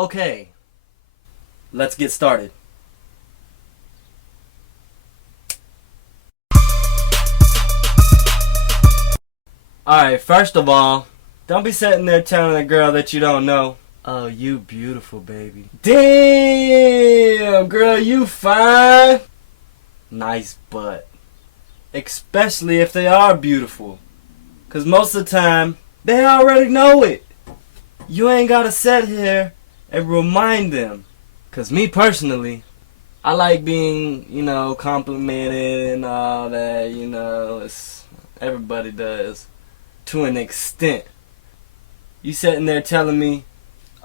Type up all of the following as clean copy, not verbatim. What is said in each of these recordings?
Okay, let's get started. Alright, first of all, don't be sitting there telling a girl that you don't know, "Oh, you beautiful, baby." Damn, girl, you fine. Nice butt. Especially if they are beautiful. Because most of the time, they already know it. You ain't gotta sit here and remind them. Because me personally, I like being, complimented and all that, everybody does. To an extent. You sitting there telling me,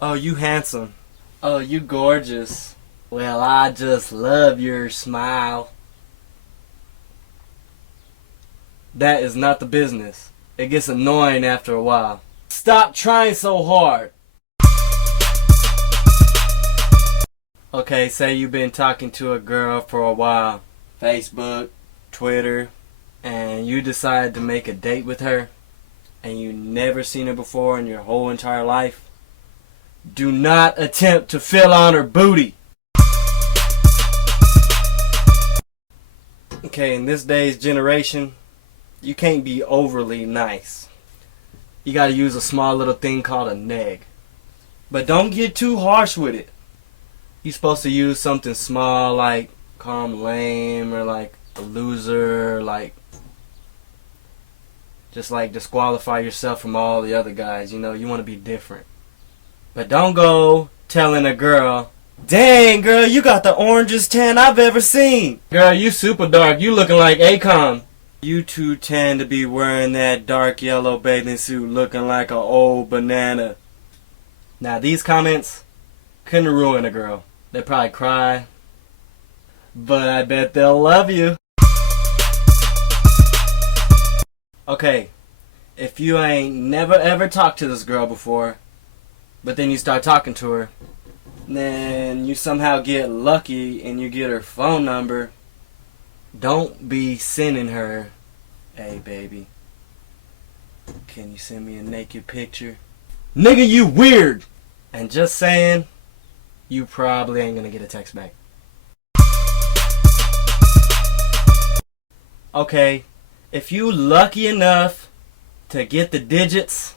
"Oh, you handsome. Oh, you gorgeous. Well, I just love your smile." That is not the business. It gets annoying after a while. Stop trying so hard. Okay, say you've been talking to a girl for a while. Facebook, Twitter, and you decide to make a date with her, and you never seen her before in your whole entire life. Do not attempt to fill on her booty. Okay, in this day's generation, you can't be overly nice. You gotta use a small little thing called a neg. But don't get too harsh with it. You're supposed to use something small like call 'em lame or like a loser, just like disqualify yourself from all the other guys. You want to be different. But don't go telling a girl, "Dang, girl, you got the orangest tan I've ever seen. Girl, you super dark. You looking like Akon. You too tan to be wearing that dark yellow bathing suit looking like an old banana." Now, these comments couldn't ruin a girl. They'd probably cry, but I bet they'll love you. Okay, if you ain't never ever talked to this girl before, but then you start talking to her, then you somehow get lucky and you get her phone number, don't be sending her, "Hey baby, can you send me a naked picture?" Nigga, you weird! And just saying, you probably ain't gonna get a text back. Okay, if you lucky enough to get the digits,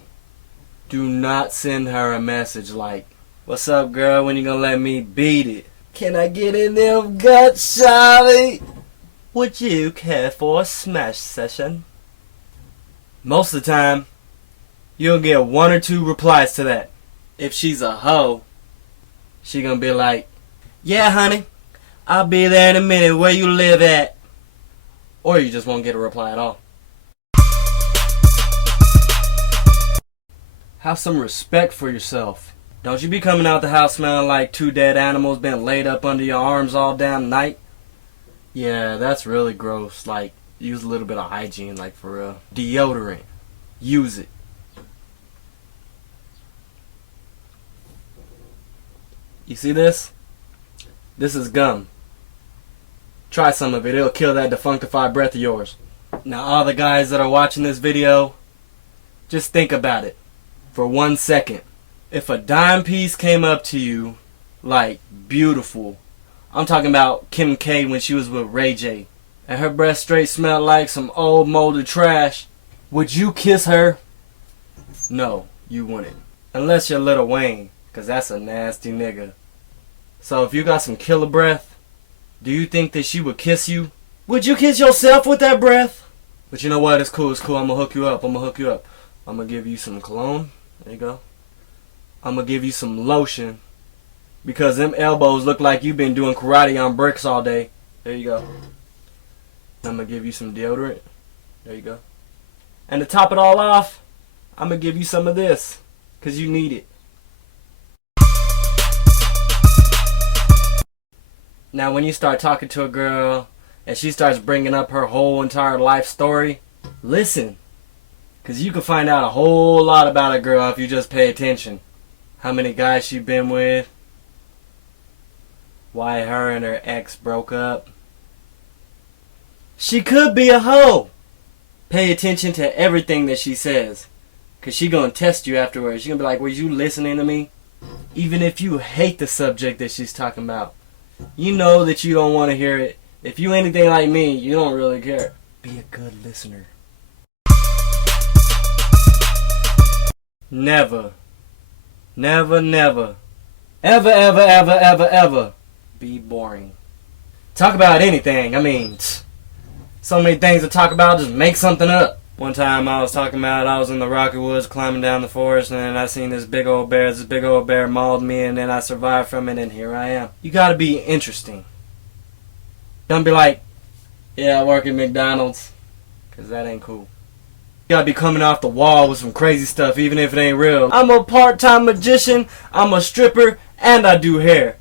do not send her a message like, "What's up, girl? When you gonna let me beat it? Can I get in them guts, shawty? Would you care for a smash session?" Most of the time, you'll get one or two replies to that. If she's a hoe, she gonna be like, "Yeah, honey, I'll be there in a minute. Where you live at?" Or you just won't get a reply at all. Have some respect for yourself. Don't you be coming out the house smelling like two dead animals been laid up under your arms all damn night. Yeah, that's really gross. Use a little bit of hygiene, for real. Deodorant. Use it. You see this? This is gum. Try some of it. It'll kill that defunctified breath of yours. Now, all the guys that are watching this video, just think about it for 1 second. If a dime piece came up to you, beautiful, I'm talking about Kim K when she was with Ray J, and her breath straight smelled like some old molded trash, would you kiss her? No, you wouldn't. Unless you're Lil Wayne, because that's a nasty nigga. So if you got some killer breath, do you think that she would kiss you? Would you kiss yourself with that breath? But you know what? It's cool. I'm going to hook you up. I'm going to give you some cologne. There you go. I'm going to give you some lotion. Because them elbows look like you've been doing karate on bricks all day. There you go. I'm going to give you some deodorant. There you go. And to top it all off, I'm going to give you some of this. Because you need it. Now, when you start talking to a girl and she starts bringing up her whole entire life story, listen. Because you can find out a whole lot about a girl if you just pay attention. How many guys she been with. Why her and her ex broke up. She could be a hoe. Pay attention to everything that she says. Because she going to test you afterwards. She going to be like, "Were you listening to me?" Even if you hate the subject that she's talking about. You know that you don't want to hear it. If you anything like me, you don't really care. Be a good listener. Never, never, never, ever, ever, ever, ever, ever be boring. Talk about anything. I mean, so many things to talk about, just make something up. One time I was talking about I was in the Rocky Woods climbing down the forest, and then I seen this big old bear. This big old bear mauled me, and then I survived from it, and here I am. You gotta be interesting. Don't be like, yeah, I work at McDonald's, because that ain't cool. You gotta be coming off the wall with some crazy stuff, even if it ain't real. I'm a part-time magician, I'm a stripper, and I do hair.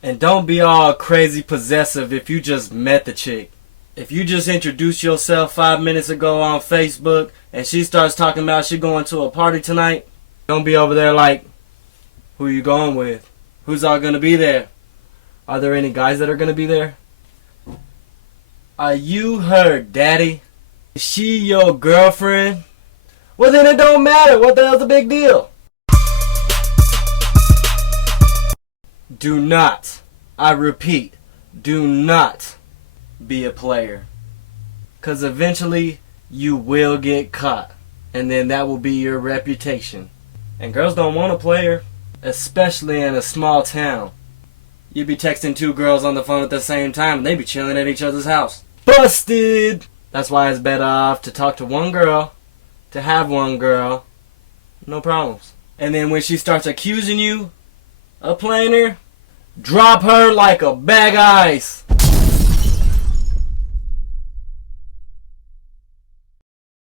And don't be all crazy possessive if you just met the chick. If you just introduced yourself 5 minutes ago on Facebook and she starts talking about she going to a party tonight, don't be over there like, who you going with? Who's all gonna be there? Are there any guys that are gonna be there? Are you her daddy? Is she your girlfriend? Well then it don't matter. What the hell's the big deal? Do not, I repeat, do not be a player. Because eventually you will get caught. And then that will be your reputation. And girls don't want a player. Especially in a small town. You be texting two girls on the phone at the same time and they be chilling at each other's house. Busted! That's why it's better off to talk to one girl, to have one girl, no problems. And then when she starts accusing you of playing her, drop her like a bag of ice.